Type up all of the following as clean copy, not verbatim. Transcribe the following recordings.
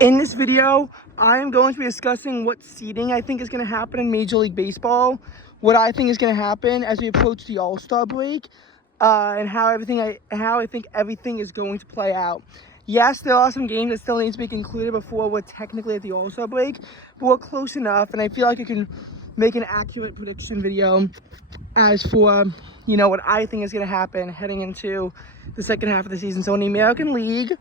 In this video, I am going to be discussing what seeding I think is going to happen in Major League Baseball, what I think is going to happen as we approach the All-Star break, and how I think everything is going to play out. Yes, there are some games that still need to be concluded before we're technically at the All-Star break, but we're close enough, and I feel like I can make an accurate prediction video as for, what I think is going to happen heading into the second half of the season. So in the American League,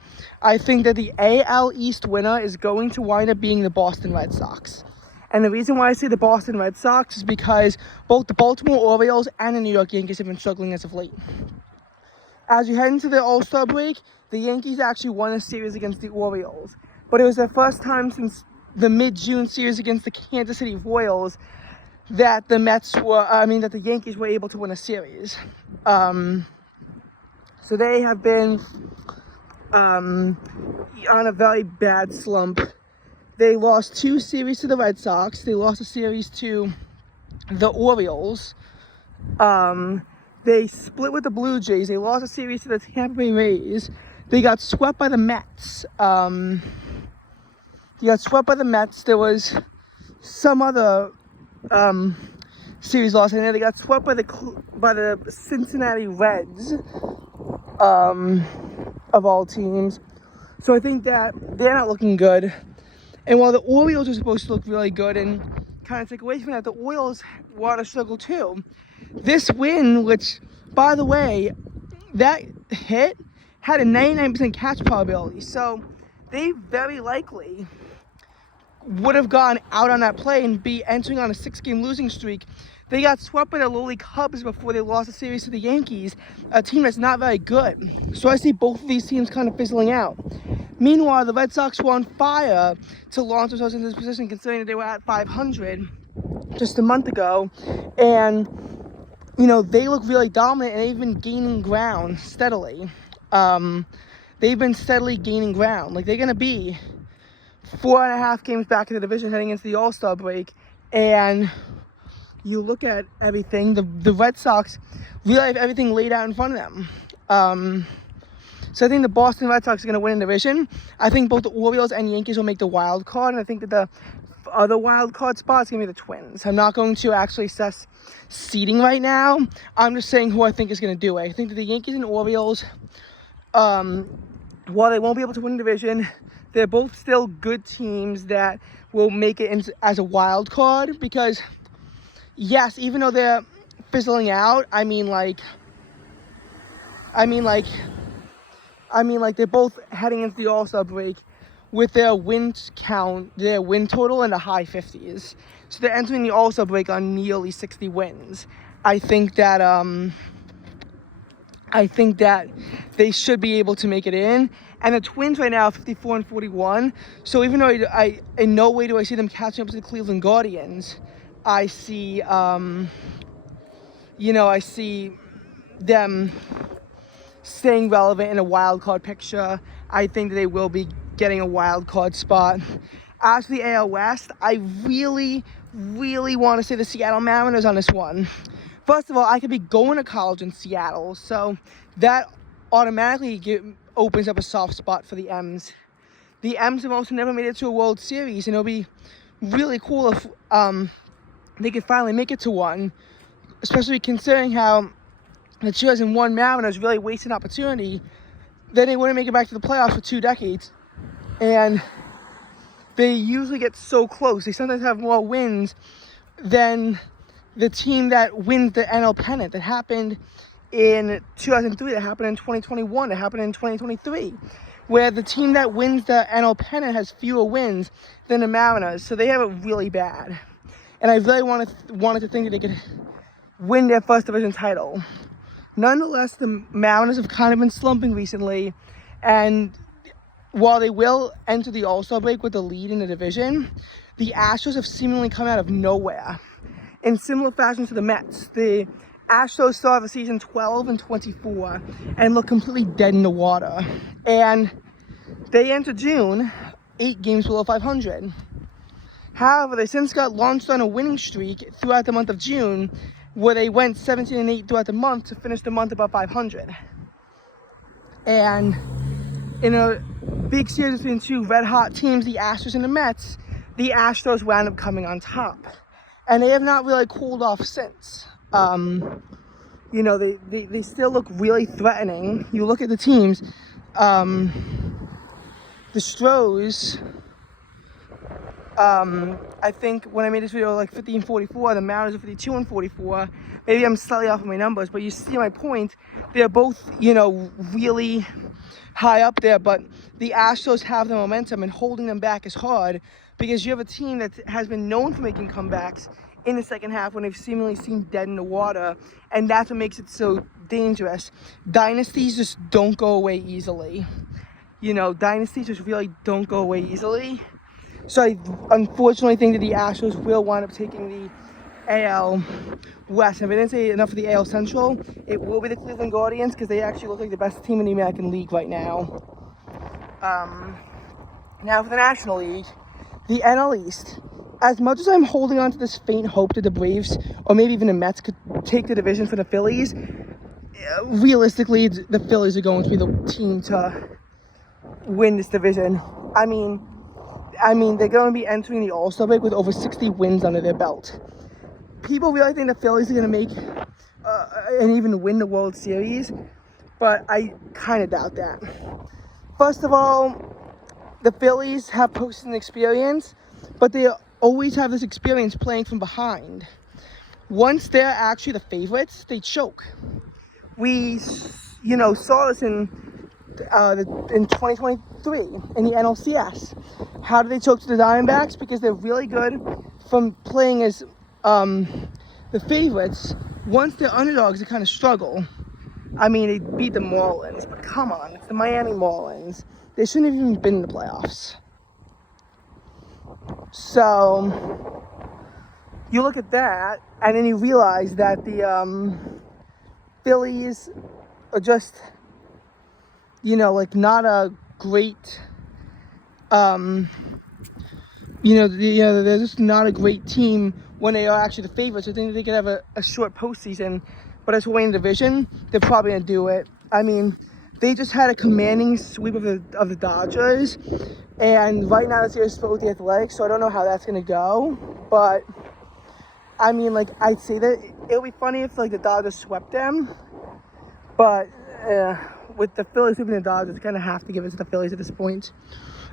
I think that the AL East winner is going to wind up being the Boston Red Sox. And the reason why I say the Boston Red Sox is because both the Baltimore Orioles and the New York Yankees have been struggling as of late. As we head into the All-Star break, the Yankees actually won a series against the Orioles. But it was their first time since the mid-June series against the Kansas City Royals that the Yankees were able to win a series. So they have been on a very bad slump. They lost 2 series to the Red Sox. They lost a series to the Orioles. They split with the Blue Jays. They lost a series to the Tampa Bay Rays. They got swept by the Mets. There was some other series loss, and then they got swept by the Cincinnati Reds, of all teams. So I think that they're not looking good. And while the Orioles are supposed to look really good and kind of take away from that, the Orioles want to struggle too. This win, which, by the way, that hit had a 99% catch probability, so they very likely would have gone out on that play and be entering on a 6-game losing streak. They got swept by the lowly Cubs before they lost a series to the Yankees, a team that's not very good. So I see both of these teams kind of fizzling out. Meanwhile, the Red Sox were on fire to launch themselves into this position, considering that they were at 500 just a month ago. And, they look really dominant, and they've been gaining ground steadily. They've been steadily gaining ground. Like, they're going to be 4.5 games back in the division heading into the All-Star break, and you look at everything, the Red Sox really have everything laid out in front of them. So I think the Boston Red Sox are going to win the division. I think both the Orioles and Yankees will make the wild card, and I think that the other wild card spot is going to be the Twins. I'm not going to actually assess seeding right now. I'm just saying who I think is going to do it. I think that the Yankees and Orioles, while they won't be able to win the division, they're both still good teams that will make it as a wild card, because yes, even though they're fizzling out, they're both heading into the All-Star break with their win total in the high 50s. So they're entering the All-Star break on nearly 60 wins. I think that they should be able to make it in. And the Twins right now are 54-41. So even though I in no way do I see them catching up to the Cleveland Guardians, I see them staying relevant in a wild card picture. I think that they will be getting a wild card spot. As for the AL West, I really, really want to say the Seattle Mariners on this one. First of all, I could be going to college in Seattle, so that automatically opens up a soft spot for the M's. The M's have also never made it to a World Series, and it'll be really cool if they could finally make it to one, especially considering how the 2001 Mariners really wasted an opportunity. Then they wouldn't make it back to the playoffs for 2 decades, and they usually get so close. They sometimes have more wins than the team that wins the NL pennant. That happened in 2003, that happened in 2021, that happened in 2023, where the team that wins the NL pennant has fewer wins than the Mariners. So they have it really bad. And I really wanted to think that they could win their first division title. Nonetheless, the Mariners have kind of been slumping recently, and while they will enter the All-Star break with the lead in the division, the Astros have seemingly come out of nowhere. In similar fashion to the Mets, the Astros started the season 12-24 and look completely dead in the water. And they enter June 8 games below 500. However, they since got launched on a winning streak throughout the month of June, where they went 17-8 throughout the month to finish the month above 500. And in a big series between two red-hot teams, the Astros and the Mets, the Astros wound up coming on top. And they have not really cooled off since. You know, they still look really threatening. You look at the teams, the Stros, I think when I made this video like 50-44, the Mariners are 52-44. Maybe I'm slightly off of my numbers, but you see my point. They're both, you know, really high up there, but the Astros have the momentum, and holding them back is hard because you have a team that has been known for making comebacks in the second half when they've seemingly seemed dead in the water, and that's what makes it so dangerous. Dynasties just don't go away easily. You know, dynasties just really don't go away easily. So I unfortunately think that the Astros will wind up taking the AL West. If I didn't say enough for the AL Central, it will be the Cleveland Guardians because they actually look like the best team in the American League right now. Now for the National League, the NL East. As much as I'm holding on to this faint hope that the Braves or maybe even the Mets could take the division for the Phillies, realistically, the Phillies are going to be the team to win this division. I mean, they're going to be entering the All-Star break with over 60 wins under their belt. People really think the Phillies are going to make and even win the World Series, but I kind of doubt that. First of all, the Phillies have postseason experience, but they always have this experience playing from behind. Once they're actually the favorites, they choke. We, you know, saw this in 2023 in the NLCS. How do they choke to the Diamondbacks? Because they're really good from playing as the favorites. Once they're underdogs, they kind of struggle. I mean, they beat the Marlins, but come on, it's the Miami Marlins. They shouldn't have even been in the playoffs. So you look at that, and then you realize that the Phillies are just, you know, like not a great, they're just not a great team when they are actually the favorites. I think that they could have a short postseason, but as we're winning the division, they're probably gonna do it. I mean, they just had a commanding sweep of the Dodgers, and right now the series split with the Athletics, so I don't know how that's gonna go. But I mean, like, I'd say that it would be funny if like the Dodgers swept them, but with the Phillies sweeping the Dodgers, kind of have to give it to the Phillies at this point.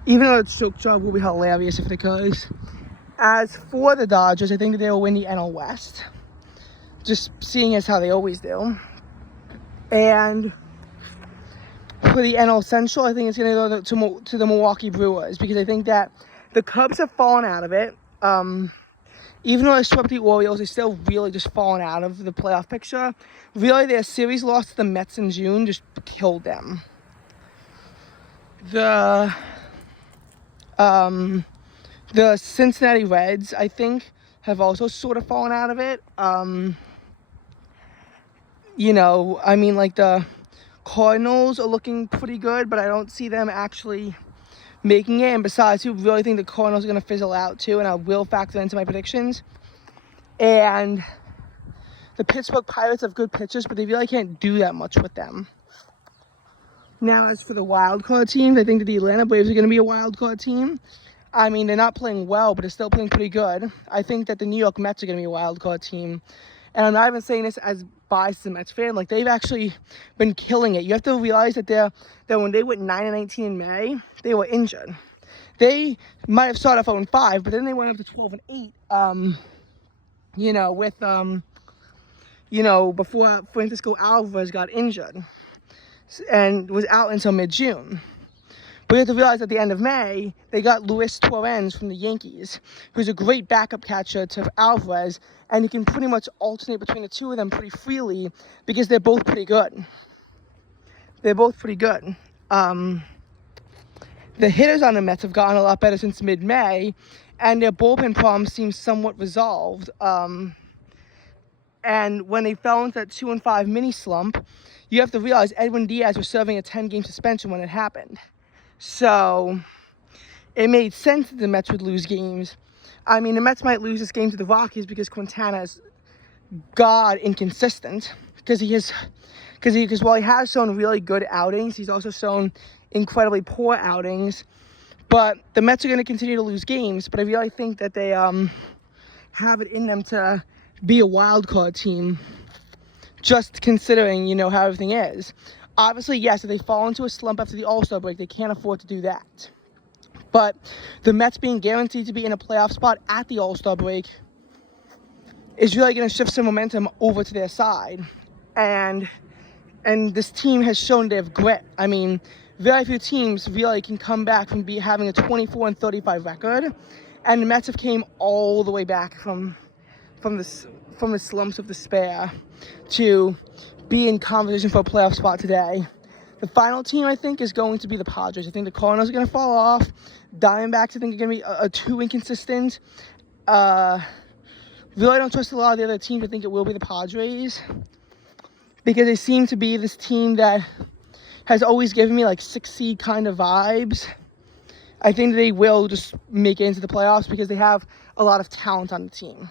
Even though it's choke job will be hilarious if they could. As for the Dodgers, I think that they will win the NL West, just seeing as how they always do. And for the NL Central, I think it's going to go to the Milwaukee Brewers, because I think that the Cubs have fallen out of it. Even though they swept the Orioles, they still really just fallen out of the playoff picture. Really, their series loss to the Mets in June just killed them. The Cincinnati Reds, I think, have also sort of fallen out of it. You know, I mean, like the Cardinals are looking pretty good, but I don't see them actually making it. And besides, I really think the Cardinals are going to fizzle out too, and I will factor into my predictions. And the Pittsburgh Pirates have good pitchers, but they really can't do that much with them. Now, as for the wild card teams, I think that the Atlanta Braves are going to be a wild card team. I mean, they're not playing well, but they're still playing pretty good. I think that the New York Mets are going to be a wild card team. And I'm not even saying this as biased as a Mets fan. Like, they've actually been killing it. You have to realize that when they went 9-19 in May, they were injured. They might have started off 0-5, but then they went up to 12-8. Before Francisco Alvarez got injured and was out until mid-June. But you have to realize at the end of May, they got Luis Torrens from the Yankees, who's a great backup catcher to Alvarez, and you can pretty much alternate between the two of them pretty freely because they're both pretty good. The hitters on the Mets have gotten a lot better since mid-May, and their bullpen problems seem somewhat resolved. And when they fell into that 2-5 mini slump, you have to realize Edwin Diaz was serving a 10-game suspension when it happened. So it made sense that the Mets would lose games. I mean, the Mets might lose this game to the Rockies because Quintana is god inconsistent. Because while he has shown really good outings, he's also shown incredibly poor outings. But the Mets are going to continue to lose games, but I really think that they have it in them to be a wild card team, just considering, you know, how everything is. Obviously, yes, if they fall into a slump after the All-Star break, they can't afford to do that. But the Mets being guaranteed to be in a playoff spot at the All-Star break is really going to shift some momentum over to their side. And this team has shown they have grit. I mean, very few teams really can come back from having a 24-35 record, and the Mets have came all the way back from the slumps of despair to be in conversation for a playoff spot today. The final team, I think, is going to be the Padres. I think the Cardinals are going to fall off. Diamondbacks, I think, are going to be a too inconsistent. Really don't trust a lot of the other teams. I think it will be the Padres, because they seem to be this team that has always given me like 6 seed kind of vibes. I think they will just make it into the playoffs because they have a lot of talent on the team.